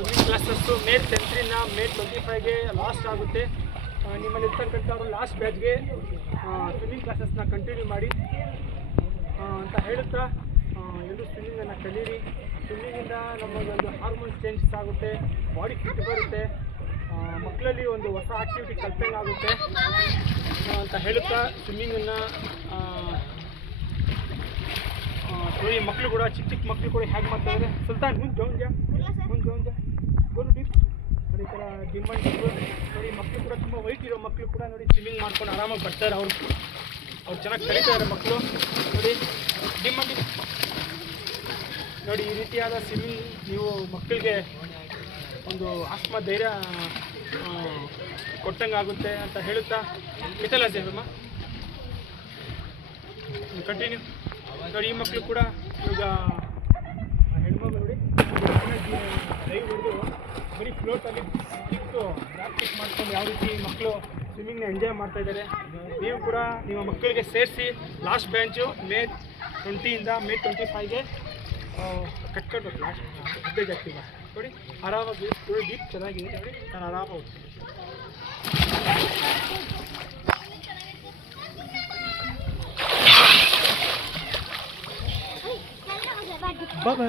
Swimming classes May 10ರಿಂದ May 25ಗೆ last ಆಗುತ್ತೆ. ನಿಮ್ಮಲ್ಲಿ ಇರ್ತಕ್ಕಂಥವ್ರು ಲಾಸ್ಟ್ ಬ್ಯಾಚ್ಗೆ ಸ್ವಿಮ್ಮಿಂಗ್ ಕ್ಲಾಸಸ್ನ ಕಂಟಿನ್ಯೂ ಮಾಡಿ ಅಂತ ಹೇಳುತ್ತಾ ಎಲ್ಲರೂ ಸ್ವಿಮ್ಮಿಂಗನ್ನು ಕಲೀರಿ. ಸ್ವಿಮ್ಮಿಂಗಿಂದ ನಮ್ಮದೊಂದು ಹಾರ್ಮೋನ್ಸ್ ಚೇಂಜಸ್ ಆಗುತ್ತೆ, ಬಾಡಿ ಫಿಟ್ ಬರುತ್ತೆ, ಮಕ್ಕಳಲ್ಲಿ ಒಂದು ಹೊಸ ಆಕ್ಟಿವಿಟಿ ಕಲ್ಪನೆ ಆಗುತ್ತೆ ಅಂತ ಹೇಳುತ್ತಾ ಸ್ವಿಮ್ಮಿಂಗನ್ನು ನೋಡಿ. ಮಕ್ಕಳು ಕೂಡ ಚಿಕ್ಕ ಮಕ್ಕಳು ಕೂಡ ಹೇಗೆ ಮಾಡ್ತಾಯಿದ್ದಾರೆ. ಸುಲ್ತಾನ್ ಮುಂದೆ ಜೌಂಜ ಗೋರು ಡೀಪ್ ನೋಡಿ. ಈ ಥರ ಡಿಮ್ಮಂಡ್ ನೋಡಿ. ಮಕ್ಕಳು ಕೂಡ ತುಂಬ ವೈಟ್ ಇರೋ ಮಕ್ಕಳು ಕೂಡ ನೋಡಿ ಸ್ವಿಮ್ಮಿಂಗ್ ಮಾಡ್ಕೊಂಡು ಆರಾಮಾಗಿ ಬರ್ತಾರೆ. ಅವ್ರು ಚೆನ್ನಾಗಿ ಕಲಿತಾರೆ ಮಕ್ಕಳು ನೋಡಿ. ಡಿಮ್ಮಂಡಿ ನೋಡಿ. ಈ ರೀತಿಯಾದ ಸ್ವಿಮ್ಮಿಂಗ್ ನೀವು ಮಕ್ಕಳಿಗೆ ಒಂದು ಆತ್ಮ ಧೈರ್ಯ ಕೊಟ್ಟಂಗೆ ಆಗುತ್ತೆ ಅಂತ ಹೇಳುತ್ತಾ ಮಿತಲ ಸೇರಮ್ಮ ಕಂಟಿನ್ಯೂ ನೋಡಿ. ಈ ಮಕ್ಕಳು ಕೂಡ ಈಗ ಹೆಣ್ಮಕ್ಳು ನೋಡಿ ಲೈವ್ ಹೊಡೆದು ಬರೀ ಫ್ಲೋಟಲ್ಲಿ ಇತ್ತು ಪ್ರಾಕ್ಟೀಸ್ ಮಾಡ್ಕೊಂಡು ಯಾವ ರೀತಿ ಮಕ್ಕಳು ಸ್ವಿಮ್ಮಿಂಗ್ನ ಎಂಜಾಯ್ ಮಾಡ್ತಾಯಿದ್ದಾರೆ. ನೀವು ಕೂಡ ನಿಮ್ಮ ಮಕ್ಕಳಿಗೆ ಸೇರಿಸಿ ಲಾಸ್ಟ್ ಬ್ಯಾಂಚು ಮೇ 20ಯಿಂದ ಮೇ 25ಗೆ ಕಟ್ಕೊಳ್ಬೇಕು. ಲಾಸ್ಟ್ ಅಪ್ಡೇಟ್ ಆಗ್ತೀವಿ ನೋಡಿ. ಆರಾಮಾಗಿ ನೋಡಿ. ಡೀಪ್ ಚೆನ್ನಾಗಿದೆ ನೋಡಿ. ನಾನು ಆರಾಮಾಗಿ bye.